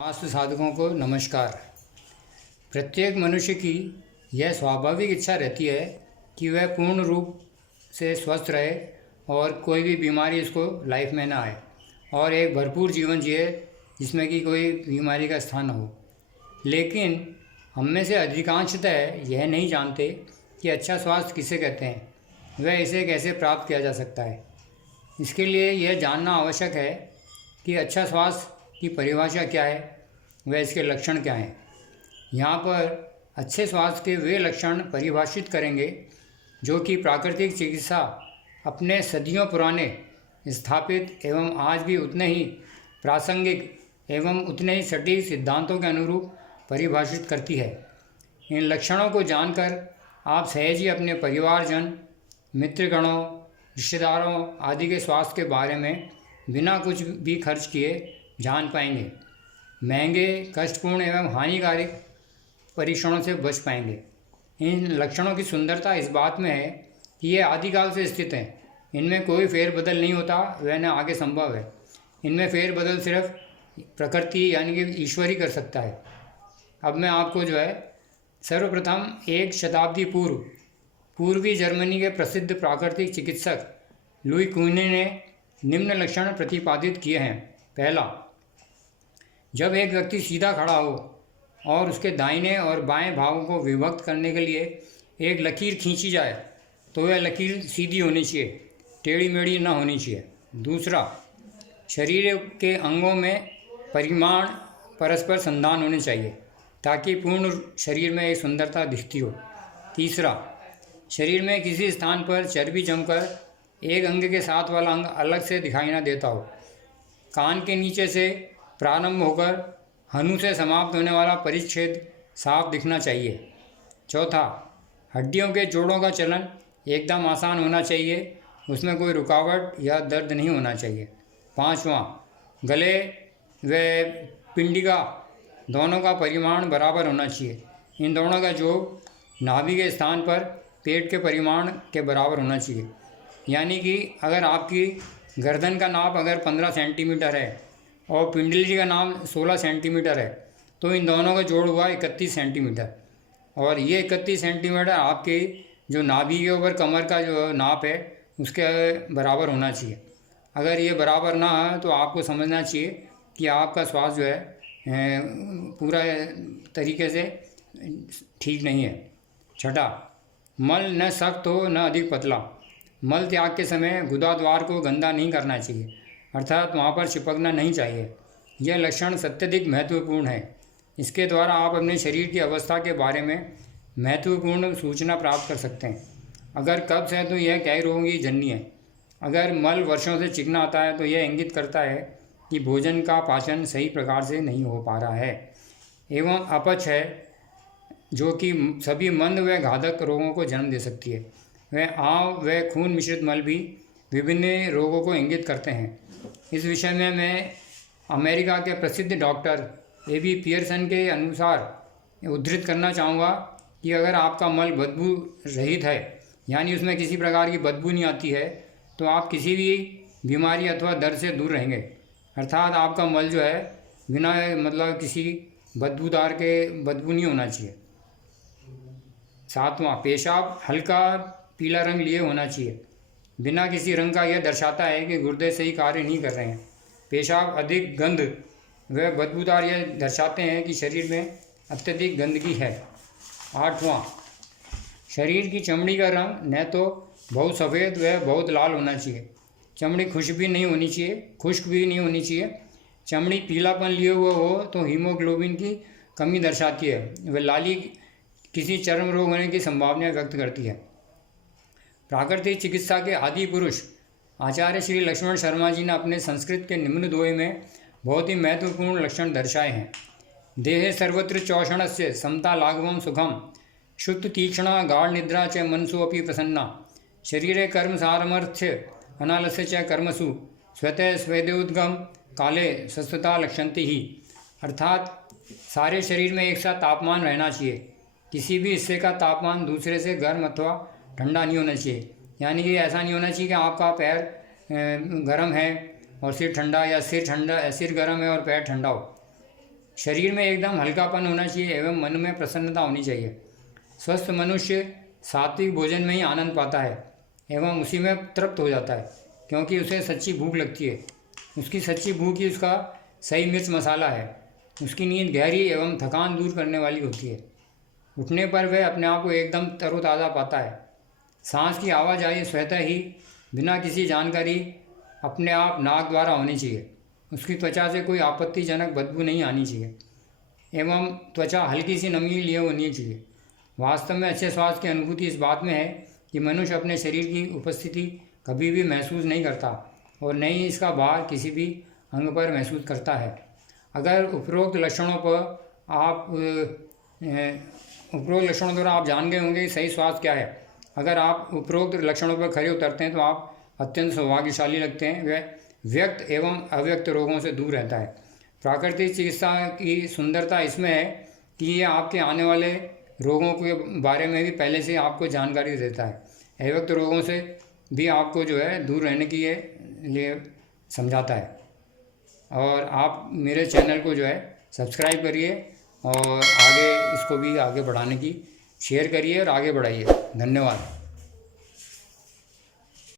वास्तु साधकों को नमस्कार। प्रत्येक मनुष्य की यह स्वाभाविक इच्छा रहती है कि वह पूर्ण रूप से स्वस्थ रहे और कोई भी बीमारी उसको लाइफ में ना आए और एक भरपूर जीवन जिए जिसमें कि कोई बीमारी का स्थान हो। लेकिन हम में से अधिकांशतः यह नहीं जानते कि अच्छा स्वास्थ्य किसे कहते हैं, वह इसे कैसे प्राप्त किया जा सकता है। इसके लिए यह जानना आवश्यक है कि अच्छा स्वास्थ्य की परिभाषा क्या है, वह इसके लक्षण क्या हैं। यहाँ पर अच्छे स्वास्थ्य के वे लक्षण परिभाषित करेंगे जो कि प्राकृतिक चिकित्सा अपने सदियों पुराने स्थापित एवं आज भी उतने ही प्रासंगिक एवं उतने ही सटीक सिद्धांतों के अनुरूप परिभाषित करती है। इन लक्षणों को जानकर आप सहज ही अपने परिवारजन, मित्रगणों, रिश्तेदारों आदि के स्वास्थ्य के बारे में बिना कुछ भी खर्च किए जान पाएंगे। महंगे, कष्टपूर्ण एवं हानिकारक परीक्षणों से बच पाएंगे। इन लक्षणों की सुंदरता इस बात में है कि ये आदिकाल से स्थित हैं। इनमें कोई फेरबदल नहीं होता, वह न आगे संभव है। इनमें फेरबदल सिर्फ प्रकृति यानी कि ईश्वर ही कर सकता है। अब मैं आपको सर्वप्रथम 1 शताब्दी पूर्वी जर्मनी के प्रसिद्ध प्राकृतिक चिकित्सक लुई क्यूने ने निम्न लक्षण प्रतिपादित किए हैं। पहला, जब एक व्यक्ति सीधा खड़ा हो और उसके दाहिने और बाएं भागों को विभक्त करने के लिए एक लकीर खींची जाए तो वह लकीर सीधी होनी चाहिए, टेढ़ी मेढ़ी न होनी चाहिए। दूसरा, शरीर के अंगों में परिमाण परस्पर संधान होने चाहिए ताकि पूर्ण शरीर में एक सुंदरता दिखती हो। तीसरा, शरीर में किसी स्थान पर चर्बी जमकर एक अंग के साथ वाला अंग अलग से दिखाई न देता हो। कान के नीचे से प्रारंभ होकर हनु से समाप्त होने वाला परिच्छेद साफ दिखना चाहिए। चौथा, हड्डियों के जोड़ों का चलन एकदम आसान होना चाहिए, उसमें कोई रुकावट या दर्द नहीं होना चाहिए। पांचवा, गले व पिंडिका दोनों का परिमाण बराबर होना चाहिए। इन दोनों का जोड़ नाभि के स्थान पर पेट के परिमाण के बराबर होना चाहिए। यानी कि अगर आपकी गर्दन का नाप अगर 15 सेंटीमीटर है और पिंडली का नाम 16 सेंटीमीटर है तो इन दोनों का जोड़ हुआ 31 सेंटीमीटर। और ये 31 सेंटीमीटर आपके जो नाभि के ऊपर कमर का जो नाप है उसके बराबर होना चाहिए। अगर ये बराबर ना है तो आपको समझना चाहिए कि आपका स्वास्थ्य पूरा तरीके से ठीक नहीं है। छठा, मल न सख्त हो न अधिक पतला। मल त्याग के समय गुदाद्वार को गंदा नहीं करना चाहिए, अर्थात वहाँ पर चिपकना नहीं चाहिए। यह लक्षण अत्यधिक महत्वपूर्ण है। इसके द्वारा आप अपने शरीर की अवस्था के बारे में महत्वपूर्ण सूचना प्राप्त कर सकते हैं। अगर कब्ज़ है तो यह कई रोगों की जननी है। अगर मल वर्षों से चिकना आता है तो यह इंगित करता है कि भोजन का पाचन सही प्रकार से नहीं हो पा रहा है। एवं अपच है जो कि सभी मंद व घातक रोगों को जन्म दे सकती है। वह आंव व खून मिश्रित मल भी विभिन्न रोगों को इंगित करते हैं। इस विषय में मैं अमेरिका के प्रसिद्ध डॉक्टर A.B. पियर्सन के अनुसार उद्धृत करना चाहूँगा कि अगर आपका मल बदबू रहित है यानी उसमें किसी प्रकार की बदबू नहीं आती है तो आप किसी भी बीमारी अथवा दर्द से दूर रहेंगे। अर्थात आपका मल बिना किसी बदबूदार के बदबू नहीं होना चाहिए। सातवां, पेशाब हल्का पीला रंग लिए होना चाहिए। बिना किसी रंग का यह दर्शाता है कि गुर्दे सही कार्य नहीं कर रहे हैं। पेशाब अधिक गंध व बदबूदार यह दर्शाते हैं कि शरीर में अत्यधिक गंदगी है। आठवां, शरीर की चमड़ी का रंग न तो बहुत सफ़ेद व बहुत लाल होना चाहिए। चमड़ी खुश्क भी नहीं होनी चाहिए। चमड़ी पीलापन लिए हुए हो तो हीमोग्लोबिन की कमी दर्शाती है। वह लाली किसी चर्म रोग होने की संभावना व्यक्त करती है। प्राकृतिक चिकित्सा के आदि पुरुष आचार्य श्री लक्ष्मण शर्मा जी ने अपने संस्कृत के निम्न दोहे में बहुत ही महत्वपूर्ण लक्षण दर्शाए हैं। देहे सर्वत्र चौषणस्य समता लाघवम सुखम शुद्ध तीक्ष्णा गाढ़ निद्रा च मनसु अपि प्रसन्ना शरीरे कर्म सामर्थ्य अनालस्य च कर्मसु स्वतः स्वेदोद्गम काले स्वस्थता लक्षन्ति ही। अर्थात सारे शरीर में एक साथ तापमान रहना चाहिए। किसी भी हिस्से का तापमान दूसरे से गर्म अथवा ठंडा नहीं होना चाहिए। यानी कि ऐसा नहीं होना चाहिए कि आपका पैर गर्म है और सिर ठंडा या सिर गर्म है और पैर ठंडा हो। शरीर में एकदम हल्कापन होना चाहिए एवं मन में प्रसन्नता होनी चाहिए। स्वस्थ मनुष्य सात्विक भोजन में ही आनंद पाता है एवं उसी में तृप्त हो जाता है, क्योंकि उसे सच्ची भूख लगती है। उसकी सच्ची भूख ही उसका सही मिर्च मसाला है। उसकी नींद गहरी एवं थकान दूर करने वाली होती है। उठने पर वह अपने आप को एकदम तरोताज़ा पाता है। सांस की आवाजाही स्वतः ही बिना किसी जानकारी अपने आप नाक द्वारा होनी चाहिए। उसकी त्वचा से कोई आपत्तिजनक बदबू नहीं आनी चाहिए एवं त्वचा हल्की सी नमी लिए होनी चाहिए। वास्तव में अच्छे स्वास्थ्य की अनुभूति इस बात में है कि मनुष्य अपने शरीर की उपस्थिति कभी भी महसूस नहीं करता और न ही इसका भार किसी भी अंग पर महसूस करता है। अगर उपरोक्त लक्षणों द्वारा आप जान गए होंगे कि सही स्वास्थ्य क्या है। अगर आप उपरोक्त लक्षणों पर खरे उतरते हैं तो आप अत्यंत सौभाग्यशाली लगते हैं। वह व्यक्त एवं अव्यक्त रोगों से दूर रहता है। प्राकृतिक चिकित्सा की सुंदरता इसमें है कि ये आपके आने वाले रोगों के बारे में भी पहले से आपको जानकारी देता है। अव्यक्त रोगों से भी आपको जो है दूर रहने की लिए समझाता है। और आप मेरे चैनल को जो है सब्सक्राइब करिए और आगे इसको भी आगे बढ़ाने की शेयर करिए और आगे बढ़ाइए। धन्यवाद।